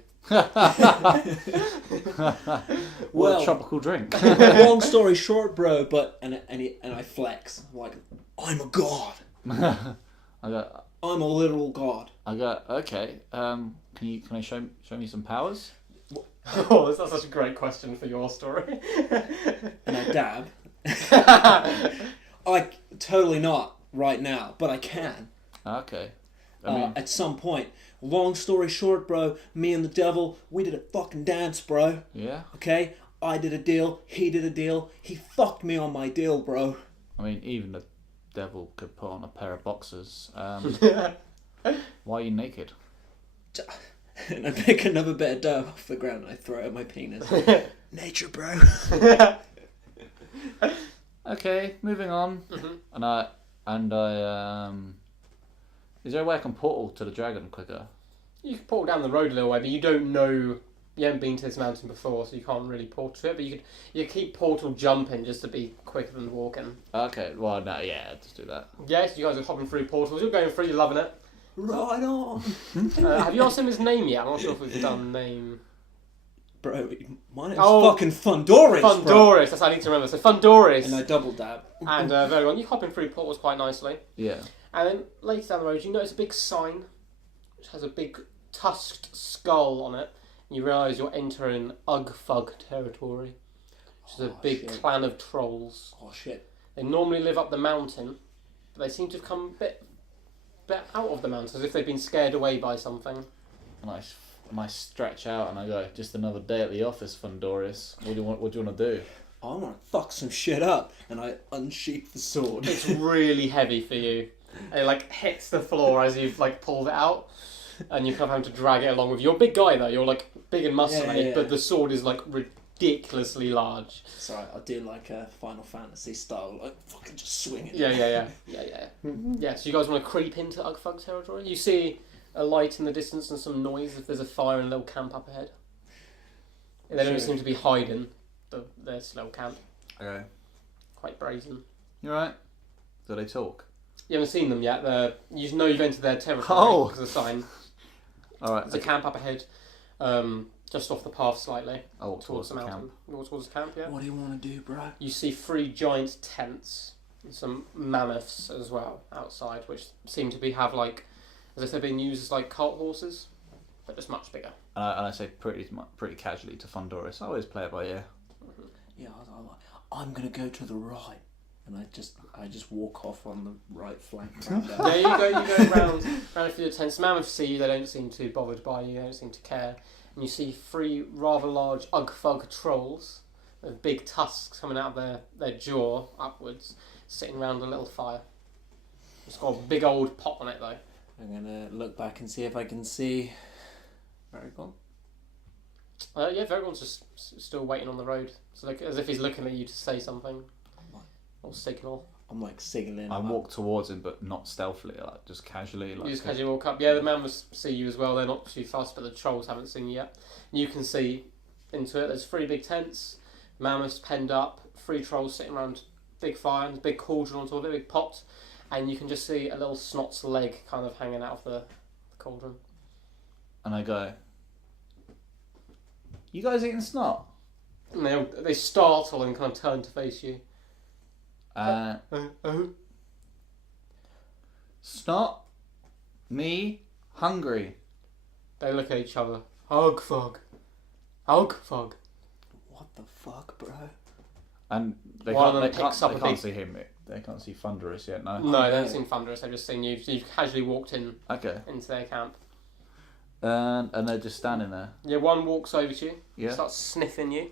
What a tropical drink. Long story short, bro. But and I flex I'm a god. I'm a literal god. Okay. Can I show me some powers? Oh, that's such a great question for your story. And I dab. Totally not right now, but I can. Okay. At some point. Long story short, bro, me and the devil, we did a fucking dance, bro. Yeah. Okay? I did a deal, he did a deal, he fucked me on my deal, bro. I mean, even the devil could put on a pair of boxers. Why are you naked? And I pick another bit of dirt off the ground and I throw it at my penis. Nature, bro. Okay, moving on. Mm-hmm. And I is there a way I can portal to the dragon quicker? You can portal down the road a little way, but you don't know. You haven't been to this mountain before, so you can't really portal to it. But you could keep portal jumping just to be quicker than walking. Okay, well, no, yeah, just do that. Yes, you guys are hopping through portals. You're going through. You're loving it. Right on. Have you asked him his name yet? I'm not sure if we've done name. Bro, my name's fucking Thundoruos, bro. Thundoruos, that's what I need to remember. So Thundoruos. And I double dab. And very well, you hop in through portals quite nicely. Yeah. And then later down the road, you notice a big sign which has a big tusked skull on it. And you realise you're entering Ugfug territory, which is a big clan of trolls. Oh shit. They normally live up the mountain, but they seem to have come a bit out of the mountain, as if they've been scared away by something. Nice. I stretch out and I go, just another day at the office, Thundoruos. What do you want to do? I want to fuck some shit up, and I unsheath the sword. It's really heavy for you. It like hits the floor as you've like pulled it out, and you kind of have to drag it along with you. You're a big guy though. You're like big and muscly, but the sword is like ridiculously large. Sorry, I'll do like a Final Fantasy style, like fucking just swing it. Yeah. So you guys want to creep into Ugfug territory? You see a light in the distance and some noise if there's a fire and a little camp up ahead. They don't seem to be hiding their slow camp. Okay. Quite brazen. You alright? Do they talk? You haven't seen them yet. You know you've entered their territory because of the sign. Alright. There's a camp up ahead, just off the path slightly. I walk towards the the mountain. camp. You walk towards the camp, yeah? What do you want to do, bro? You see 3 giant tents and some mammoths as well outside, which seem to have like, as if they're being used as like cart horses, but just much bigger. And I say pretty casually to Thundoruos, I always play it by ear. Yeah, I'm gonna go to the right, and I just walk off on the right flank. Yeah, you go round through the tents. Mammoths see you, they don't seem too bothered by you, they don't seem to care. And you see 3 rather large Ugfug trolls with big tusks coming out of their jaw upwards, sitting around a little fire. It's got a big old pot on it though. I'm gonna look back and see if I can see Varagon. Yeah, Varagon's just still waiting on the road. So like, as if he's looking at you to say something. Or signal. I'm like signaling. I walk towards him, but not stealthily, like just casually. Like You just casually walk up. Yeah, the mammoths see you as well. They're not too fast, but the trolls haven't seen you yet. You can see into it. There's 3 big tents, mammoths penned up, 3 trolls sitting around big fire, and a big cauldron on top of it, a big pot, and you can just see a little snot's leg kind of hanging out of the cauldron. And I go, you guys eating snot? And they startle and kind of turn to face you. Snot? Me? Hungry? They look at each other. Ugfug. Ugfug. What the fuck, bro? And they One of can't, them they can't, picks up they a can't big- see him. They can't see Thundoruos yet, no? No, they haven't seen Thunderous, they've just seen you. So you've casually walked in Okay. into their camp. And they're just standing there. Yeah, one walks over to you, Yeah. starts sniffing you. And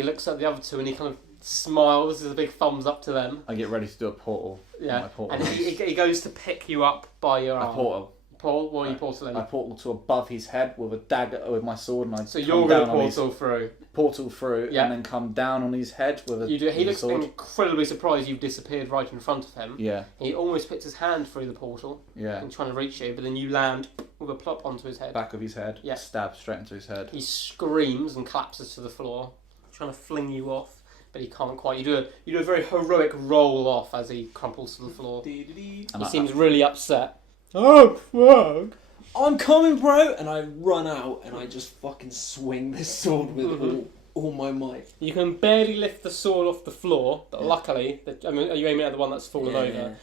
he looks at the other 2 and he kind of smiles, there's a big thumbs up to them. I get ready to do a portal. Yeah, My portal and he goes to pick you up by your a arm. portal. Paul, what are you portaling? I portal to above his head with a dagger with my sword, and I So come you're going to down on his portal through. portal through, Yeah. and then come down on his head with a You do. He with a looks sword. incredibly surprised you've disappeared right in front of him. Yeah, He almost puts his hand through the portal yeah. and trying to reach you, but then you land with a plop onto his head. Back of his head. Yeah. Stab straight into his head. He screams and collapses to the floor, trying to fling you off, but he can't quite. You do a very heroic roll off as he crumples to the floor. He And seems really upset. Oh fuck! I'm coming, bro! And I run out and I just fucking swing this sword with all my might. You can barely lift the sword off the floor, but luckily, are you aiming at the one that's fallen over? Yeah.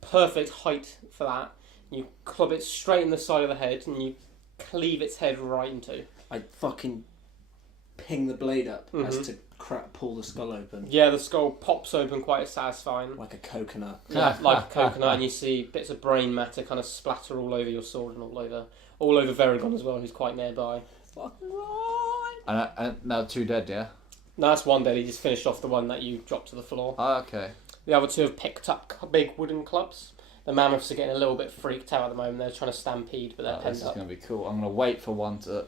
Perfect height for that. You club it straight in the side of the head and you cleave its head right into. I fucking ping the blade up as Mhm. to pull the skull open. Yeah, the skull pops open quite satisfying. Like a coconut. Yeah, like a coconut, and you see bits of brain matter kind of splatter all over your sword and all over Varagon as well, who's quite nearby. Fucking right! And now 2 dead, yeah? No, that's one dead. He just finished off the one that you dropped to the floor. Oh, okay. The other 2 have picked up big wooden clubs. The mammoths are getting a little bit freaked out at the moment. They're trying to stampede, but they're This penned is up. going to be cool. I'm going to wait for one to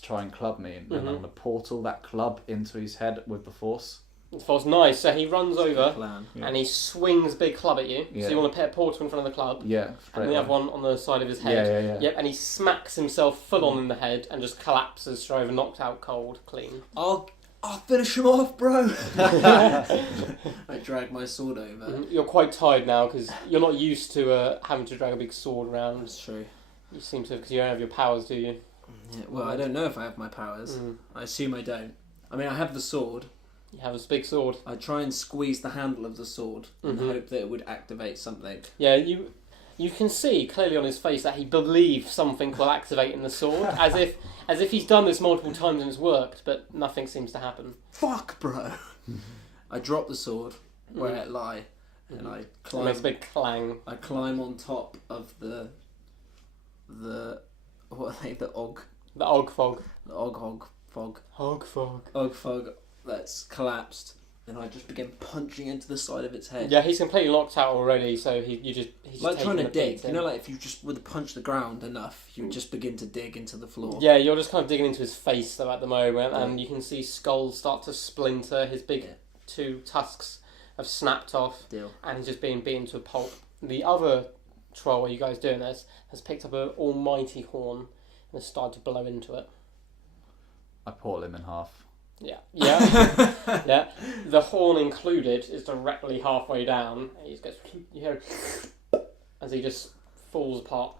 try and club me, and then I'm going to portal that club into his head with the force. It feels nice. So he runs over Plan. Yeah. and he swings a big club at you. Yeah. So you want to put a portal in front of the club. Yeah, straight And the other away. one on the side of his head. Yeah. Yep, and he smacks himself full on in the head and just collapses straight over, knocked out cold, clean. I'll finish him off, bro! I drag my sword over. You're quite tired now because you're not used to having to drag a big sword around. That's true. You seem to, because you don't have your powers, do you? Yeah, well, I don't know if I have my powers. Mm. I assume I don't. I mean, I have the sword. You have this big sword. I try and squeeze the handle of the sword in the hope that it would activate something. Yeah, you can see clearly on his face that he believes something will activate in the sword, as if he's done this multiple times and it's worked, but nothing seems to happen. Fuck, bro! I drop the sword where it lie, and I It climb. makes a big clang. I climb on top of the what are they? The Og fog. the Og Hog Fog. Hog fog. Og Fog that's collapsed. And I just begin punching into the side of its head. Yeah, he's completely locked out already, so he's Like just trying to taking a dig. beating. You know, like if you just would punch the ground enough, you just begin to dig into the floor. Yeah, you're just kind of digging into his face though at the moment, and you can see skulls start to splinter. His big 2 tusks have snapped off, Deal. and he's just being beaten to a pulp. The other troll, while you guys doing this, has picked up an almighty horn and has started to blow into it. I pull him in half. Yeah. Yeah. The horn included is directly halfway down. And he just gets, you hear, as he just falls apart.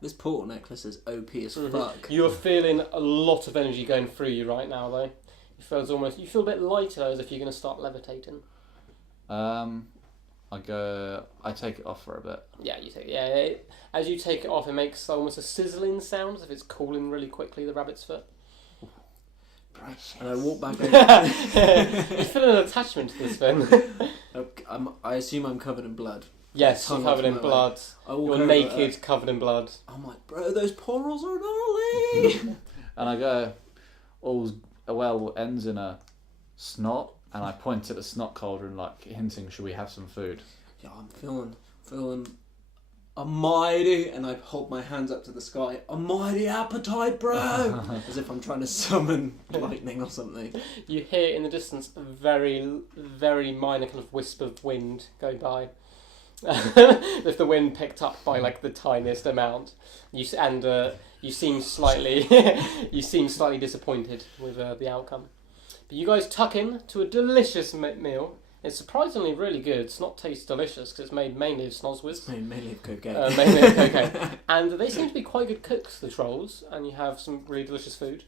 This portal necklace is OP as fuck. You're feeling a lot of energy going through you right now, though. You feel a bit lighter, though, as if you're going to start levitating. I take it off for a bit. Yeah, you take it. As you take it off, it makes almost a sizzling sound, as if it's cooling really quickly. The rabbit's foot. And I walk back over. You feel an attachment to this thing. I assume I'm covered in blood. Yes, you're Tongue covered off in my blood. You're naked, covered in blood. I'm like, bro, those portals are gnarly. And I go, all's well ends in a snot, and I point at the snot cauldron, like hinting, should we have some food? Yeah, I'm feeling a mighty, and I hold my hands up to the sky. A mighty appetite, bro. As if I'm trying to summon lightning or something. You hear in the distance a very, very minor kind of wisp of wind go by. If the wind picked up by like the tiniest amount, you seem slightly disappointed with the outcome. But you guys tuck in to a delicious meal. It's surprisingly really good. It's not taste delicious because it's made mainly of snozwiz. Mainly of cocaine. Mainly of cocaine. And they seem to be quite good cooks, the trolls, and you have some really delicious food.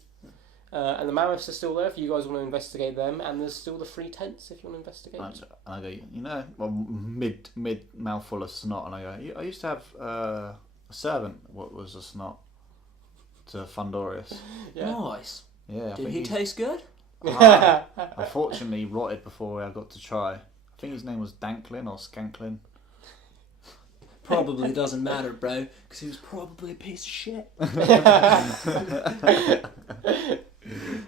And the mammoths are still there if you guys want to investigate them, and there's still the 3 tents if you want to investigate. And I go, well, mid mouthful of snot, and I go, I used to have a servant. What was a snot? To Thundoruos. Yeah. Nice. Yeah. Did he taste good? Unfortunately, rotted before I got to try. I think his name was Danklin or Skanklin. Probably doesn't matter, bro, because he was probably a piece of shit.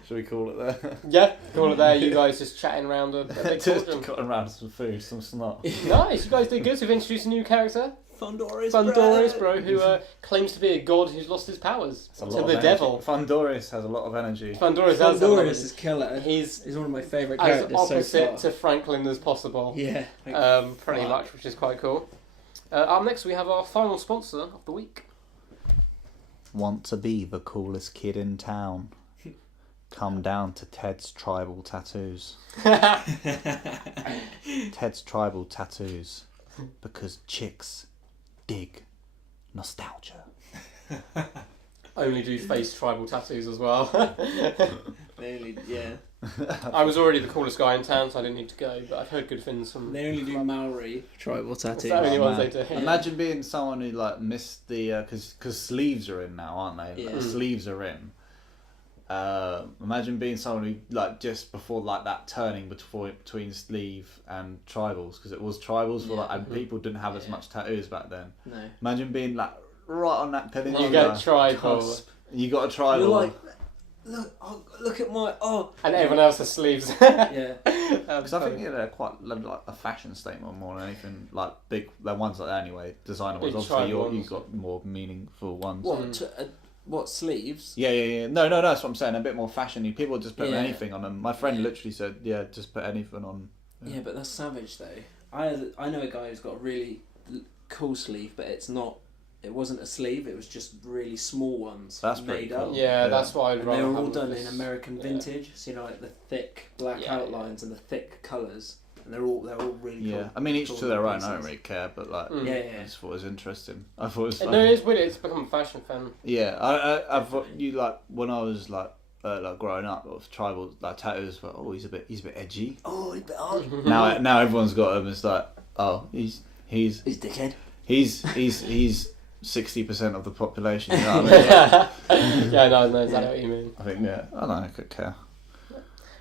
Should we call it there? Yeah, call it there. You guys just chatting around a big Just cauldron. cutting around some food, some snot. Nice, you guys did good. So we've introduced a new character, Thundoruos, bro, who claims to be a god who's lost his powers It's a to lot the of devil. energy. Thundoruos has a lot of energy. Thundoruos is killer. He's one of my favourite as characters opposite so far. to Franklin as possible. Yeah. Pretty much, which is quite cool. Up next, we have our final sponsor of the week. Want to be the coolest kid in town? Come down to Ted's Tribal Tattoos. Ted's Tribal Tattoos. Because chicks dig nostalgia. Only do face tribal tattoos as well. They only, yeah. I was already the coolest guy in town, so I didn't need to go, but I've heard good things from... They only do Maori tribal tattoos. the only ones man. they do. Imagine being someone who like missed the because sleeves are in now, aren't they? Yeah. Like, sleeves are in. Imagine being someone who like just before like that turning between sleeve and tribals, because it was tribals for like, and people didn't have as much tattoos back then. No. Imagine being like right on that peninsula. You get tribal. Cusp. You got a tribal. You're like, look at my And everyone else has sleeves. Yeah. Because I think they're quite like a fashion statement more than anything. Like big, they're ones like that anyway. Designer ones. Big Obviously, tribal you ones. got more meaningful ones. What sleeves? Yeah. No, that's what I'm saying. A bit more fashiony. People just put Yeah. anything on them. My friend literally said, "Yeah, just put anything on." Yeah, but that's savage though. I know a guy who's got a really cool sleeve, but it's not. It wasn't a sleeve. It was just really small ones. That's pretty made up. cool. Yeah, that's why I'd And rather they were have all done this- in American vintage. So you know, like the thick black Yeah, outlines and the thick colours, and they're all really Yeah, cool. I mean each cool to their own. I pieces. don't really care, but like, Mm. Yeah. I just thought it was interesting. I thought it was. No, Fun. it is weird. It's become a fashion fan. Yeah, I've you like when I was like growing up with tribal like tattoos. But he's a bit edgy. Oh, Now everyone's got them. It's like he's dickhead. He's 60% of the population. You know what I mean? Yeah, no, exactly what you mean. I think I don't know. I could care.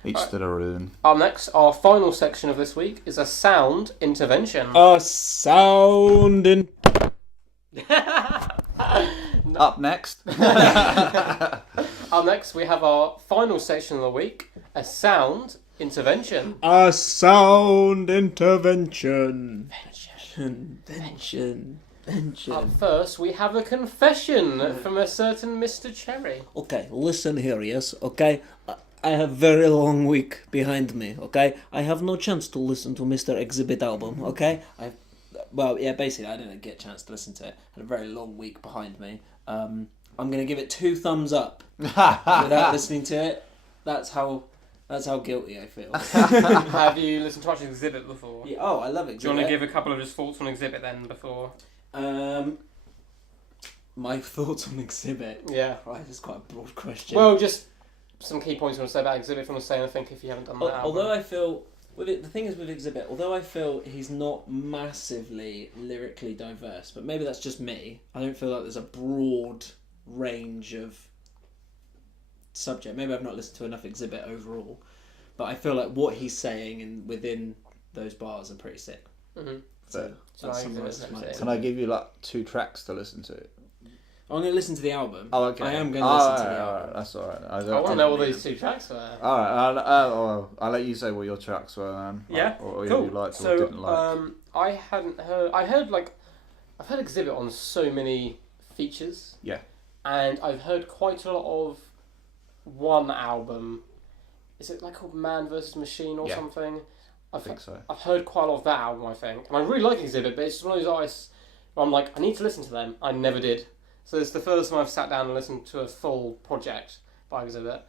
Each to their own. Up next, our final section of this week is a sound intervention. A sound in. No, Up next. Up next, we have our final section of the week, a sound intervention. A sound intervention. Invention. Up first, we have a confession from a certain Mr. Cherry. Okay, listen here, yes, okay? I have very long week behind me, okay? I have no chance to listen to Mr. Exhibit album, okay? Basically, I didn't get a chance to listen to it. I had a very long week behind me. I'm going to give it 2 thumbs up without listening to it. That's how guilty I feel. Have you listened to Exhibit before? Yeah, oh, I love Exhibit. Do you want to give a couple of just thoughts on Exhibit then before? My thoughts on Exhibit? Yeah. Right, that's quite a broad question. Well, just some key points you want to say about Exhibit if you want to say anything if you haven't done that album. Although I feel... the thing is with Exhibit, although I feel he's not massively lyrically diverse, but maybe that's just me, I don't feel like there's a broad range of subject. Maybe I've not listened to enough Exhibit overall, but I feel like what he's saying and within those bars are pretty sick. Mm-hmm. So that's Can I give you like 2 tracks to listen to? I'm going to listen to the album. Oh, okay. I am going to listen to the album. Right, that's alright. I want to know what these 2 tracks were. Alright, I'll let you say what your tracks were then. Yeah, or cool. you liked So, or didn't like. I've heard Exhibit on so many features. Yeah. And I've heard quite a lot of one album. Is it like called Man vs. Machine or something? I think so. I've heard quite a lot of that album, I think. And I really like Exhibit, but it's just one of those artists where I'm like, I need to listen to them. I never did. So it's the first time I've sat down and listened to a full project by Exhibit.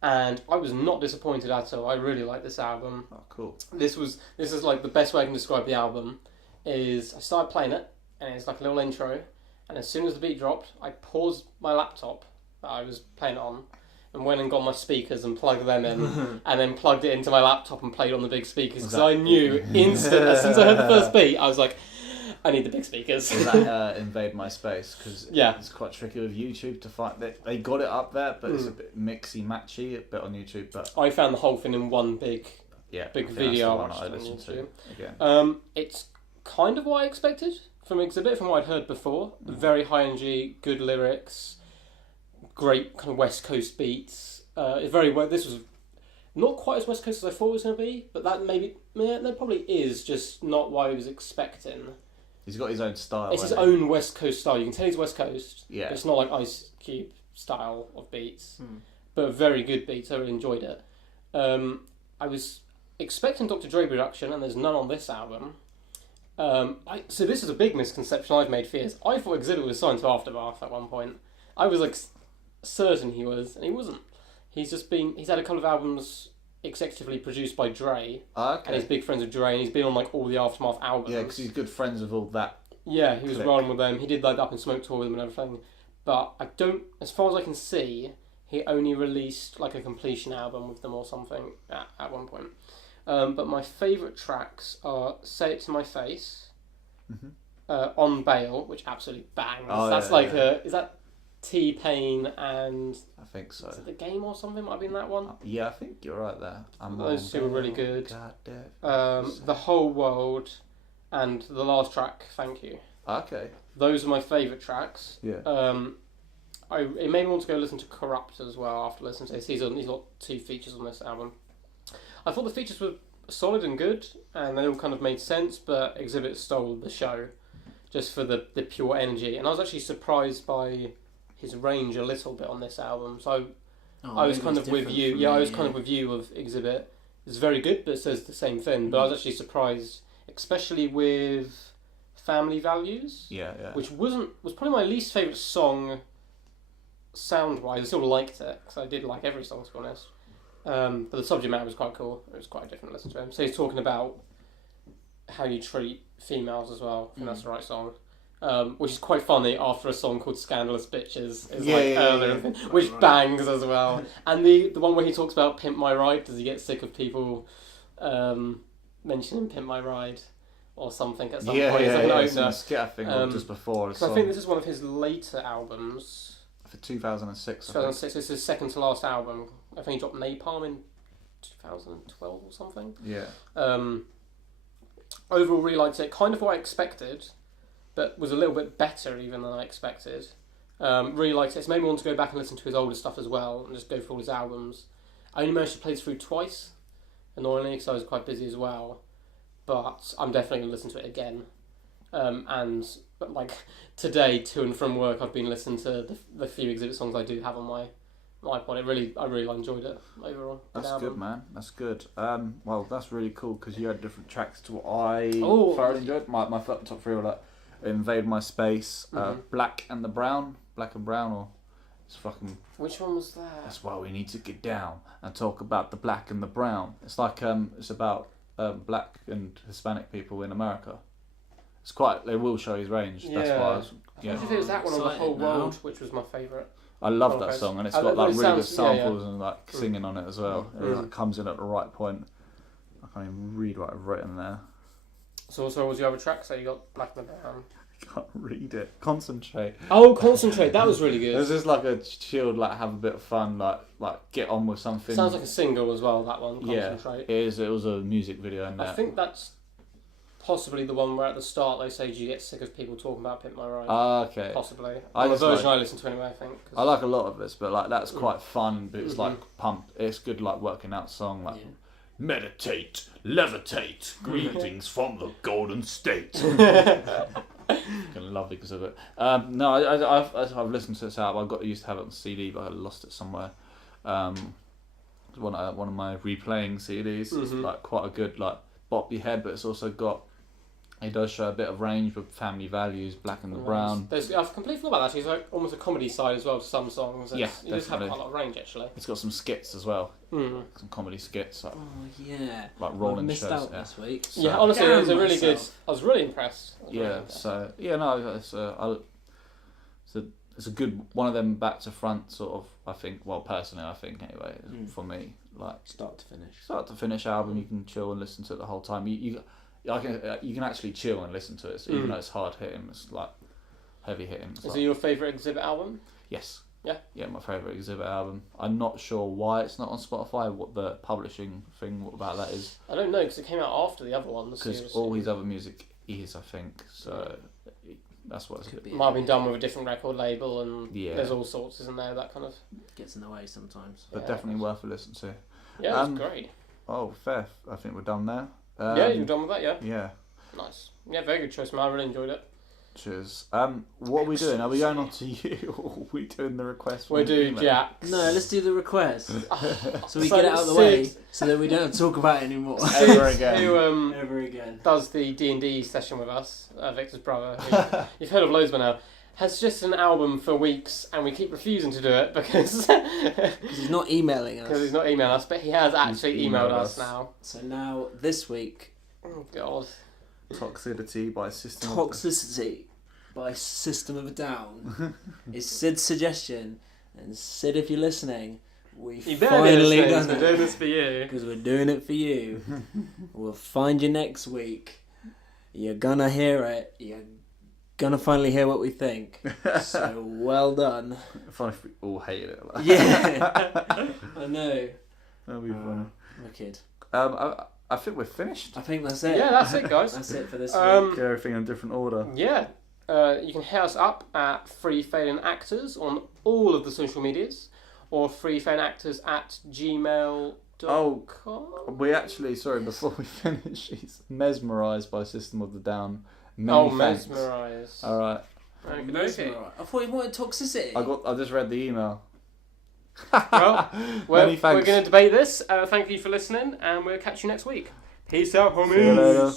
And I was not disappointed at all. I really like this album. Oh, cool. This is like the best way I can describe the album is I started playing it and it's like a little intro, and as soon as the beat dropped I paused my laptop that I was playing it on and went and got my speakers and plugged them in and then plugged it into my laptop and played on the big speakers because I knew instant as soon as I heard the first beat I was like, I need the big speakers. Does that invade my space? Because yeah, it's quite tricky with YouTube to find. They got it up there, but it's a bit mixy-matchy, a bit on YouTube. But I found the whole thing in one big video I watched I on listened YouTube. to again. It's kind of what I expected from Exhibit, from what I'd heard before. Very high energy, good lyrics, great kind of West Coast beats. This was not quite as West Coast as I thought it was going to be, but that probably is just not what I was expecting. He's got his own style. It's his own West Coast style. You can tell he's West Coast. Yeah. It's not like Ice Cube style of beats, but very good beats. I really enjoyed it. I was expecting Dr. Dre production, and there's none on this album. So this is a big misconception I've made for years. I thought Exhibit was signed to Aftermath at one point. I was like certain he was, and he wasn't. He's had a couple of albums executively produced by Dre, and he's big friends with Dre, and he's been on like all the Aftermath albums. Yeah, because he's good friends with all that. Yeah, he was rolling with them. He did like the Up in Smoke tour with them and everything. But as far as I can see, he only released like a completion album with them or something at one point. But my favourite tracks are Say It To My Face, On Bail, which absolutely bangs. Is that T-Pain and... I think so. Is it The Game or something? Might have been that one? Yeah, I think you're right there. Those 2 were really good. God, The Whole World and the last track, Thank You. Okay. Those are my favourite tracks. Yeah. It made me want to go listen to Corrupt as well after listening to this. He's got 2 features on this album. I thought the features were solid and good, and they all kind of made sense, but Exhibit stole the show just for the pure energy. And I was actually surprised by his range a little bit on this album. So I was kind of with you. Yeah, I was kind of with you of Exhibit. It's very good, but it says the same thing. But I was actually surprised, especially with Family Values. Yeah. Which was probably my least favourite song sound-wise. I still liked it, because I did like every song, to be honest. But the subject matter was quite cool. It was quite different to listen to him. So he's talking about how you treat females as well. I think that's the right song. Which is quite funny after a song called Scandalous Bitches which bangs as well. And the one where he talks about Pimp My Ride, does he get sick of people mentioning Pimp My Ride or something at some point? It's an skit, I think, just before. Because I think this is one of his later albums. For 2006. 2006, it's his second to last album. I think he dropped Napalm in 2012 or something. Yeah. Overall, really liked it. Kind of what I expected, but was a little bit better even than I expected. Really liked it. It's made me want to go back and listen to his older stuff as well and just go through all his albums. I only managed to play through twice, annoyingly, because I was quite busy as well. But I'm definitely going to listen to it again. But like today, to and from work, I've been listening to the few Exhibit songs I do have on my iPod. I really enjoyed it overall. That's good, man. That's good. Well, that's really cool because you had different tracks to what I thoroughly enjoyed. My top three were like Invade My Space, Black and Brown, or it's fucking. Which one was that? That's why we need to get down and talk about the black and the brown. It's like it's about black and Hispanic people in America. It's quite. They will show his range. Yeah. That's why I was. Yeah. I think it was that one on The Whole World, which was my favourite. I love that song, and it's got like really good samples and like singing on it as well. It like, comes in at the right point. I can't even read what I've written there. So what was your other track? So you got Black and the Brown. I can't read it. Concentrate. Oh, Concentrate. That was really good. It was just like a chilled, like have a bit of fun, like get on with something. Sounds like a single as well. That one. Concentrate. Yeah, it is. It was a music video. And I think that's possibly the one where at the start they say, "Do you get sick of people talking about Pimp My Ride?" Okay. Possibly. The version I listen to anyway, I think. I like a lot of this, but like that's quite fun. But it's like pump. It's good, like working out song. Like meditate, levitate, greetings from the Golden State. Love because of it. No, I've listened to this album. I got used to have it on CD, but I lost it somewhere. One of my replaying CDs. It's like quite a good like boppy head, but it's also got. It does show a bit of range with family values, Black and the Brown. I've completely forgot about that. It's like almost a comedy side as well to some songs. Yeah, you just have quite a lot of range actually. It's got some skits as well. Some comedy skits. Like, like rolling missed shows. out this week. So. Yeah, honestly, it was a really good. I was really impressed. It's a good one of them back to front sort of. I think. Well, personally, I think anyway. For me, like start to finish album, you can chill and listen to it the whole time. You can actually chill and listen to it, so even though it's hard hitting, it's like heavy hitting. Is it your favourite Exhibit album? Yes. Yeah, my favourite Exhibit album. I'm not sure why it's not on Spotify. What the publishing thing about that is? I don't know because it came out after the other one. Because all his other music is, I think. So that's what it's. Might have been done with a different record label, and there's all sorts, isn't there? That kind of gets in the way sometimes. But definitely worth a listen to. Yeah, it's great. Oh, fair. I think we're done there. You're done with that, yeah? Yeah. Nice. Yeah, very good choice, man. I really enjoyed it. Cheers. What are we doing? Are we going on to you, or are we doing the request? We're doing Jack's. No, let's do the request. So we get it out of the way, so that we don't have to talk about it anymore. Ever again. Ever again. Does the D&D session with us, Victor's brother, who you've heard of loads by now, has just an album for weeks, and we keep refusing to do it because he's not emailing us. Because he's not emailing us, but he has actually emailed us now. So now, this week... Oh, God. Toxicity by System of a Down is Sid's suggestion, and Sid, if you're listening, we finally done it. We're doing this for you because we're doing it for you. We'll find you next week. You're gonna hear it. You're gonna finally hear what we think. So well done. Fun if we all hated it. Like. Yeah, I know. That'll be funny. Wicked. I think we're finished. I think that's it. Yeah, that's it, guys. That's it for this week. Everything in a different order. Yeah. You can hit us up at Free Failing Actors on all of the social medias, or freefailingactors@gmail.com. We actually, before we finish, he's mesmerised by System of the Down. Many thanks. Mesmerised. All right. Okay. I thought you wanted toxicity. I just read the email. Well, we're going to debate this. Thank you for listening, and we'll catch you next week. Peace out, homies. See you later.